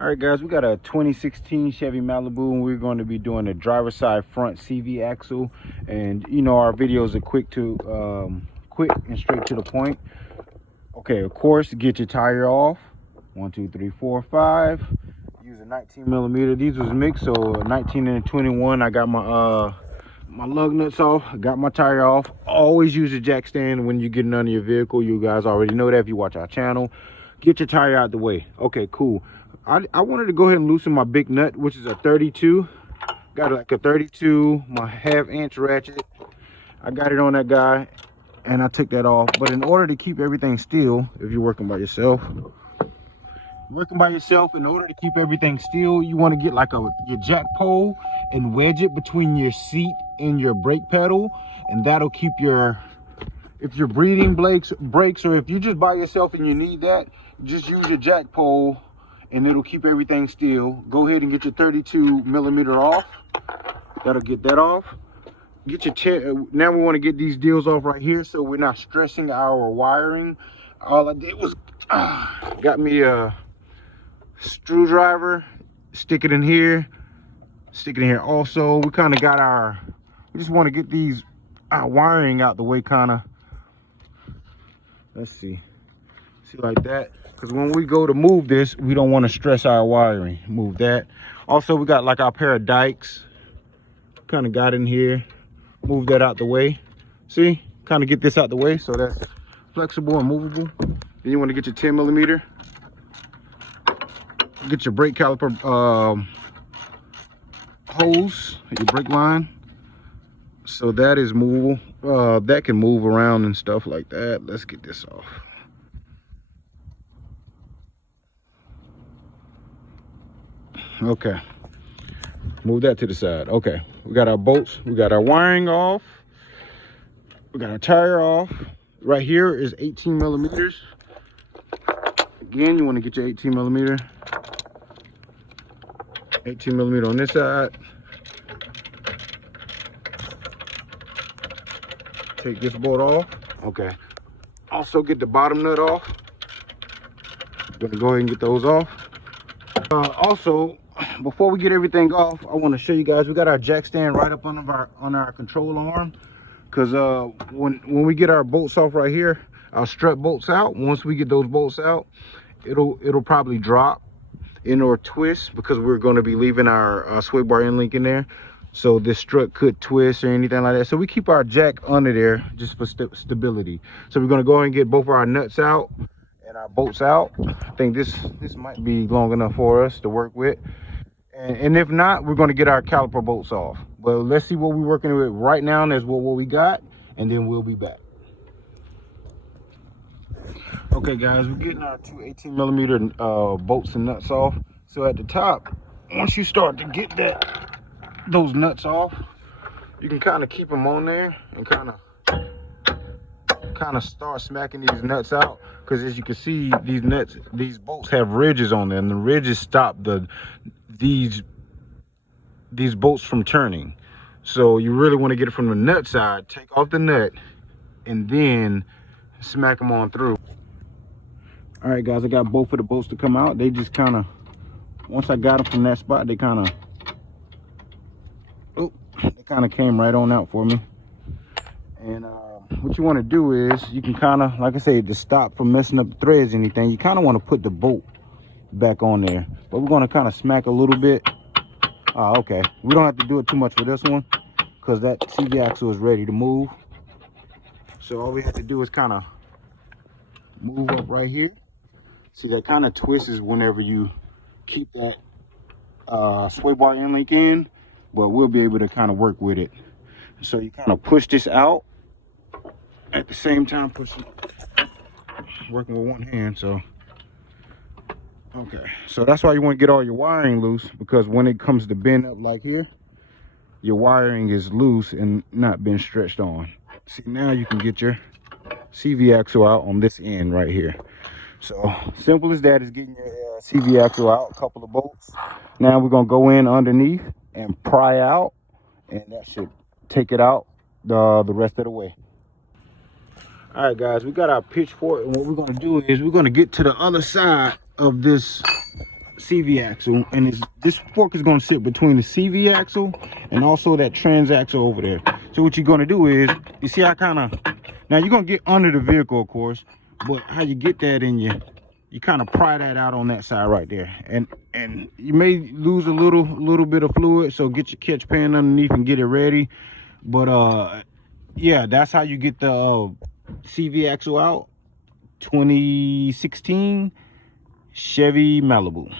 All right, guys, we got a 2016 Chevy Malibu, and we're going to be doing a driver's side front CV axle. And you know, our videos are quick and straight to the point. Okay, of course, get your tire off. 1, 2, 3, 4, 5. Use a 19 millimeter. These was mixed, so 19 and 21. I got my lug nuts off. I got my tire off. Always use a jack stand when you're getting under your vehicle. You guys already know that if you watch our channel. Get your tire out the way. Okay, cool. I wanted to go ahead and loosen my big nut, which is a 32. Got like a 32, my 1/2 inch ratchet. I got it on that guy and I took that off. But in order to keep everything still, if you're working by yourself, in order to keep everything still, you want to get like your jack pole and wedge it between your seat and your brake pedal, and that'll keep your, if your breathing breaks, or if you're just by yourself and you need that, just use your jack pole and it'll keep everything still. Go ahead and get your 32 millimeter off. That'll get that off. Get your chair. Now we want to get these deals off right here so we're not stressing our wiring. All I did was got me a screwdriver, stick it in here also. We kind of got we just want to get these wiring out the way, kind of. Let's see like that, because when we go to move this, we don't want to stress our wiring. Move that. Also, we got like our pair of dikes, kind of got in here. Move that out the way. See, kind of get this out the way so that's flexible and movable. Then you want to get your 10 millimeter, get your brake caliper hose, your brake line, so that is movable. That can move around and stuff like that. Let's get this off. Okay, move that to the side. Okay, we got our bolts, we got our wiring off, we got our tire off. Right here is 18 millimeters. Again, you want to get your 18 millimeter on this side. Take this bolt off. Okay, also get the bottom nut off. I'm gonna go ahead and get those off. Also, before we get everything off, I want to show you guys, we got our jack stand right up on our control arm, because when we get our bolts off right here, our strut bolts out. Once we get those bolts out, it'll probably drop in or twist, because we're going to be leaving our sway bar end link in there, so this strut could twist or anything like that. So we keep our jack under there just for stability. So we're going to go ahead and get both of our nuts out and our bolts out. I think this might be long enough for us to work with, and if not, we're going to get our caliper bolts off. But let's see what we're working with right now, and that's what we got, and then we'll be back. Okay guys, we're getting our two 18 millimeter bolts and nuts off. So at the top, once you start to get those nuts off, you can kind of keep them on there and kind of start smacking these nuts out, because as you can see, these bolts have ridges on them, and the ridges stop these bolts from turning. So you really want to get it from the nut side. Take off the nut and then smack them on through. All right guys, I got both of the bolts to come out. They just kind of, once I got them from that spot, they kind of came right on out for me. And what you want to do is, you can kind of, like I say, to stop from messing up the threads or anything, you kind of want to put the bolt back on there. But we're going to kind of smack a little bit. Okay, we don't have to do it too much for this one, because that CV axle is ready to move. So all we have to do is kind of move up right here. See, that kind of twists whenever you keep that sway bar end link in, but we'll be able to kind of work with it. So you kind of push this out at the same time pushing, working with one hand. So okay, so that's why you want to get all your wiring loose, because when it comes to bend up like here, your wiring is loose and not been stretched on. See, now you can get your CV axle out on this end right here. So simple as that is getting your CV axle out. A couple of bolts. Now we're gonna go in underneath and pry out, and that should take it out the rest of the way. All right guys, we got our pitchfork, and what we're going to do is we're going to get to the other side of this CV axle, and this fork is going to sit between the CV axle and also that trans axle over there. So what you're going to do is, you see, I kind of, now you're going to get under the vehicle, of course, but how you get that in you kind of pry that out on that side right there, and you may lose a little bit of fluid, so get your catch pan underneath and get it ready. But yeah, that's how you get the CV axle out. 2016 Chevy Malibu.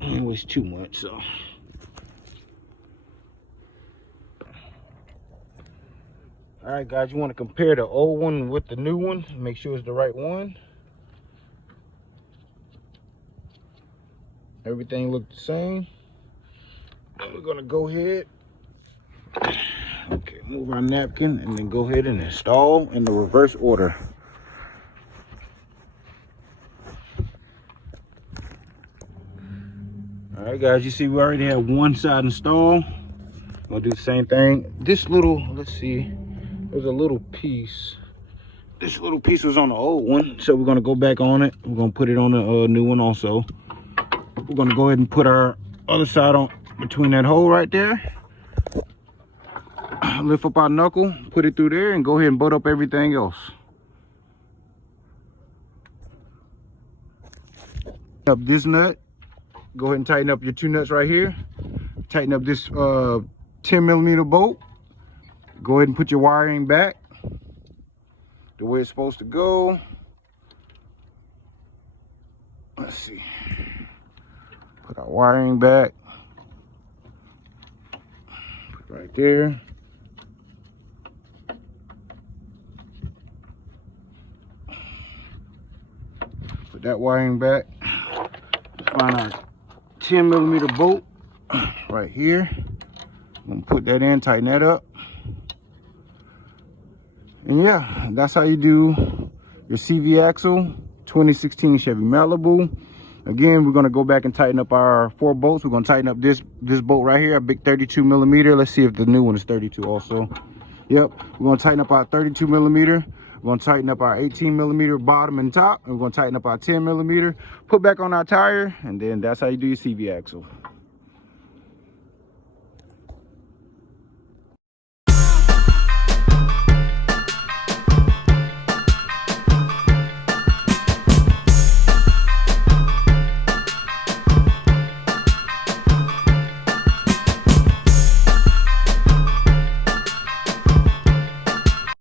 It was too much, so. All right, guys, you want to compare the old one with the new one, make sure it's the right one. Everything looked the same. Then we're gonna go ahead, okay, move our napkin, and then go ahead and install in the reverse order. All right, guys, you see we already have one side installed. Gonna do the same thing. This little, let's see, there's a little piece. This little piece was on the old one, so we're gonna go back on it. We're gonna put it on the new one also. We're gonna go ahead and put our other side on between that hole right there. Lift up our knuckle, put it through there, and go ahead and butt up everything else. Up this nut. Go ahead and tighten up your two nuts right here. Tighten up this 10mm bolt. Go ahead and put your wiring back the way it's supposed to go. Let's see. Put our wiring back. Put it right there. Put that wiring back. Find our 10mm bolt right here. I'm gonna put that in, tighten that up. And yeah, that's how you do your CV axle, 2016 Chevy Malibu. Again, we're gonna go back and tighten up our 4 bolts. We're gonna tighten up this bolt right here, a big 32mm. Let's see if the new one is 32 also. Yep, we're gonna tighten up our 32mm. We're gonna tighten up our 18mm bottom and top, and we're gonna tighten up our 10mm. Put back on our tire, and then that's how you do your CV axle.